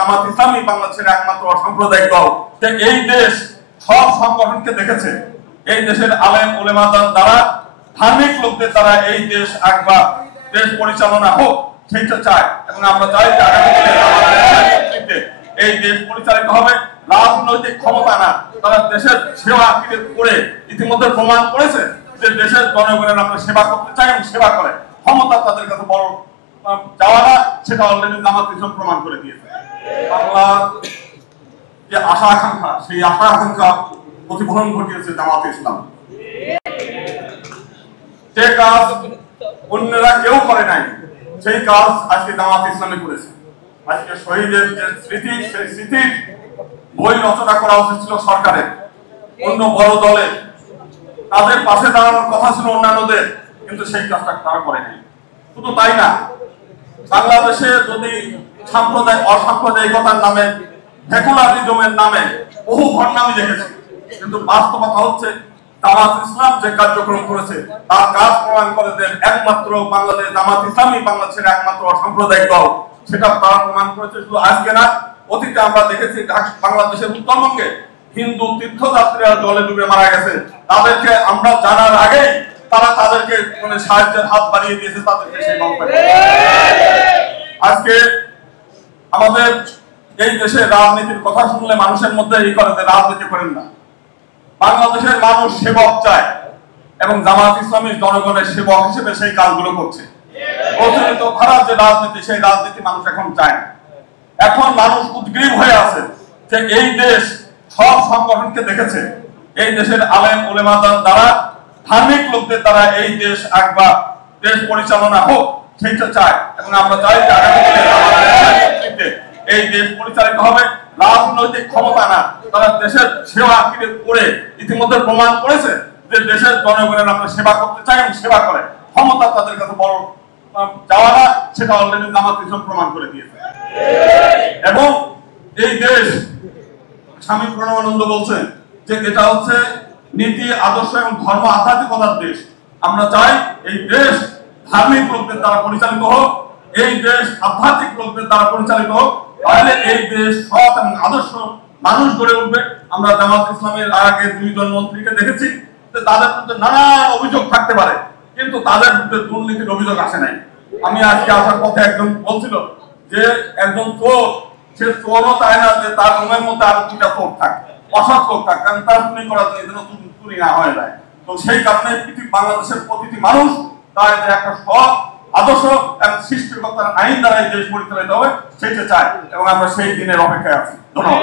জামাত ইসলামী বাংলাদেশের একমাত্র অসাম্প্রদায়িক দল। যে এই দেশ সব সংগঠনকে দেখেছে, এই দেশের আলেম ওলেমাদের দ্বারা, ধার্মিক লোকদের দ্বারা এই দেশ একবার দেশ পরিচালনা হোক সেইটা চায়। এবং আমরা চাই যে আগামী দিনে এই দেশ পরিচালিত হবে রাজনৈতিক ক্ষমতা না, তারা দেশের সেবা করে ইতিমধ্যে প্রমাণ করেছে যে দেশের জনগণের আমরা সেবা করতে চাই এবং সেবা করে। ক্ষমতা তাদের কাছে বড় যাওয়া না, সেটা অলরেডি জামাত ইসলাম প্রমাণ করে দিয়েছে। বাংলার যে আশা আকাঙ্ক্ষা, সেই আশা আকাঙ্ক্ষা প্রতিফলন ঘটিয়েছে জামাত ইসলাম। যে কাজ অন্যরা কেউ করে নাই, সেই কাজ আজকে জামাত ইসলামে করেছে। আজকে শহীদের যে স্মৃতি, সেই স্মৃতির বই রচনা করা উচিত ছিল সরকারের, অন্য বড় দলে তাদের পাশে দাঁড়ানোর কথা ছিল অন্যান্যদের, কিন্তু সেই কাজটা তারা করে নাই। শুধু তাই না, বাংলাদেশে যদি অসাম্প্রদায়িকতার নামে, সেকুলারিজমের নামে বহু ঘটনামি দেখেছি, কিন্তু বাস্তবতা হচ্ছে জামাত ইসলাম যে কার্যক্রম করেছে তার কাজ প্রমাণ করে দেন একমাত্র বাংলাদেশ জামাত ইসলামী বাংলাদেশের একমাত্র অসাম্প্রদায়িক দল। সেটা তারা প্রমাণ করেছে। শুধু আজকে না, অতীতে আমরা দেখেছি বাংলাদেশের উত্তরবঙ্গে হিন্দু তীর্থযাত্রীরা জলে ডুবে মারা গেছে, তাদেরকে আমরা জানার আগেই তারা তাদেরকে সাহায্যের হাত বাড়িয়ে দিয়েছে, তাদেরকে সেই আজকে আমাদের এই দেশে রাজনীতির কথা শুনলে মানুষের মধ্যে এই করে যে রাজনীতি করেন না। বাংলাদেশের মানুষ সেবক চায় এবং জামাত ইসলামী জনগণের সেবক হিসেবে সেই কাজগুলো করছে। প্রচলিত খারাপ যে রাজনীতি, সেই রাজনীতি মানুষ এখন চায় না। এখন মানুষ উদ্গ্রীব হয়ে আছে যে এই দেশ সব সংগঠনকে দেখেছে, এই দেশের আলেম ওলেমাদের দ্বারা, ধার্মিক লোকদের দ্বারা এই দেশ একবার দেশ পরিচালনা হোক সেইটা চায়। এবং আমরা চাই যে আগামী দিনে এই দেশ পরিচালিত হবে রাজনৈতিক ক্ষমতা না, তারা দেশের সেবা করে ইতিমধ্যে প্রমাণ করেছে যে দেশের জনগণের আমরা সেবা করতে চাই এবং সেবা করে। ক্ষমতা তাদের কাছে বড় যাওয়া না, সেটা অলরেডি জামাত ইসলাম প্রমাণ করে দিয়েছে। এবং এই দেশ, স্বামী প্রণবানন্দ বলছেন যে এটা হচ্ছে নীতি, আদর্শ এবং ধর্ম আধ্যাত্মিকতার দেশ। আমরা চাই এই দেশ ধার্মিক লোকদের দ্বারা পরিচালিত হোক, এই দেশ আধ্যাত্মিক লোকদের দ্বারা পরিচালিত হোক, তাহলে এই দেশ সৎ এবং আদর্শ মানুষ গড়ে উঠবে। আমরা জামাত ইসলামের আগে 2 জন মন্ত্রীকে দেখেছি যে তাদের বিরুদ্ধে নানান অভিযোগ থাকতে পারে, কিন্তু তাদের বিরুদ্ধে দুর্নীতির অভিযোগ আসে নাই। আমি আজকে আসার পথে একজন বলছিল যে একজন চোর, সে চোরও চায় না যে তার রুমের মধ্যে আরো 2টা চোর থাকে, অসৎ লোক থাকে, কারণ তার চুরি করার জন্য চুরি না হয়ে যায়। তো সেই কারণে বাংলাদেশের প্রতিটি মানুষ তার যে একটা সৎ আদর্শ এবং সৃষ্টিকর্তার আইন দ্বারা এই দেশ পরিচালিত হবে সেটা চায়, এবং আমরা সেই দিনের অপেক্ষায় আছি। ধন্যবাদ।